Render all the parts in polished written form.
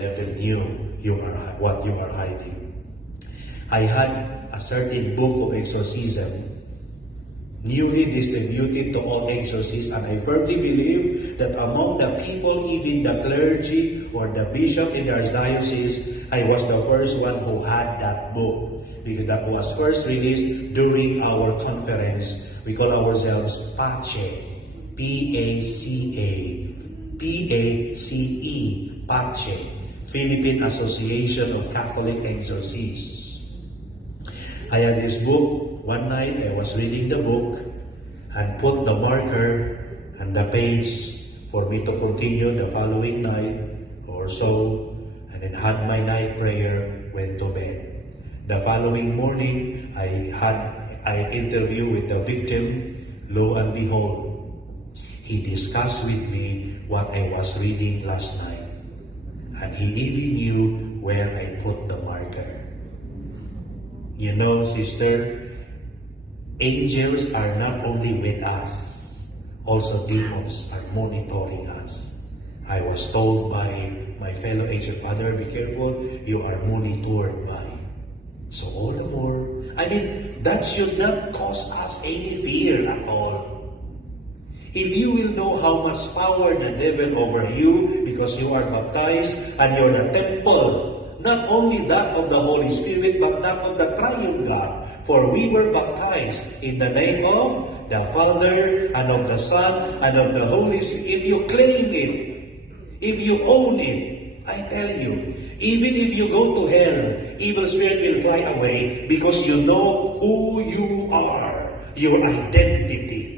devil knew what you are hiding. I had a certain book of exorcism newly distributed to all exorcists, and I firmly believe that among the people, even the clergy or the bishop in their diocese, I was the first one who had that book, because that was first released during our conference. We call ourselves PACE, P-A-C-E, PACE, Philippine Association of Catholic Exorcists. I had this book. One night I was reading the book and put the marker and the page for me to continue the following night or so, and then had my night prayer, went to bed. The following morning, I interviewed with the victim. Lo and behold, he discussed with me what I was reading last night, and he even knew where I put the marker. You know, sister, angels are not only with us, also demons are monitoring us. I was told by my fellow angel, Father, be careful, you are monitored by. So all the more, that should not cause us any fear at all. If you will know how much power the devil over you because you are baptized and you're the temple, not only that of the Holy Spirit, but that of the Triune God. For we were baptized in the name of the Father, and of the Son, and of the Holy Spirit. If you claim it, if you own it, I tell you, even if you go to hell, evil spirit will fly away because you know who you are, your identity.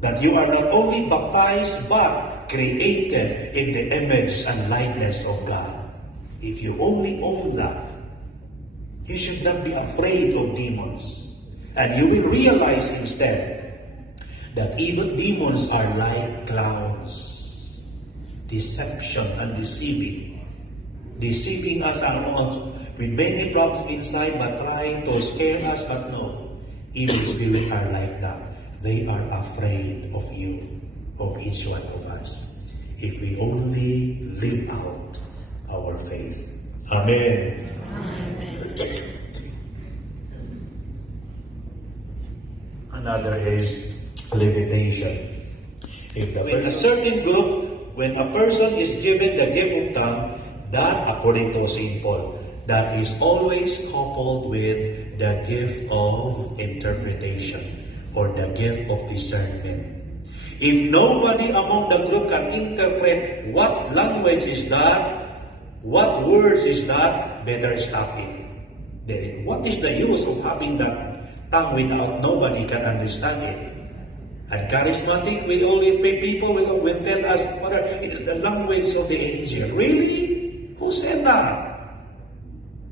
That you are not only baptized, but created in the image and likeness of God. If you only own that, you should not be afraid of demons. And you will realize instead that even demons are like clowns. Deception and deceiving. Deceiving us with many problems inside, but trying to scare us, but no. Evil spirits are like that. They are afraid of you, of each one of us. If we only live out our faith. Amen. Another is levitation. If in a certain group, when a person is given the gift of tongue, that, according to St. Paul, that is always coupled with the gift of interpretation or the gift of discernment. If nobody among the group can interpret what language is that, what words is that, better stop it. Then, what is the use of having that tongue without nobody can understand it? And charismatic will only people will tell us, Father, it is the language of the angel. Really? Who said that?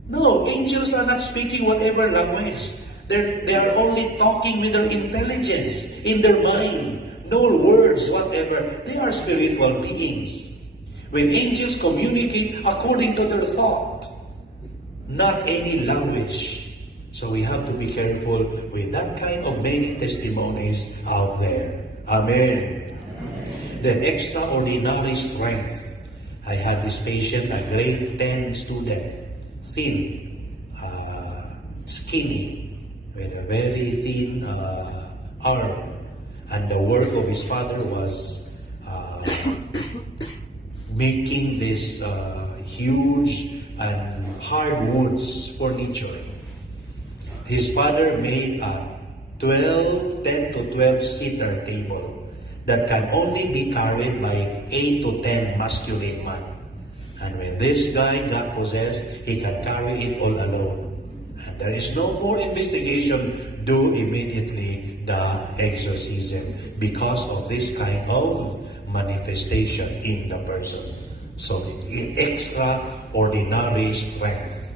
No, angels are not speaking whatever language. They are only talking with their intelligence, in their mind. No words, whatever. They are spiritual beings. When angels communicate according to their thought, not any language. So we have to be careful with that kind of many testimonies out there. Amen. The extraordinary strength. I had this patient, a grade 10 student, thin, skinny, with a very thin arm. And the work of his father was making this huge and hardwoods furniture. His father made a 10 to 12 seater table that can only be carried by 8 to 10 masculine men. And when this guy got possessed, he can carry it all alone. And there is no more investigation. Do immediately the exorcism because of this kind of manifestation in the person. So the extraordinary strength.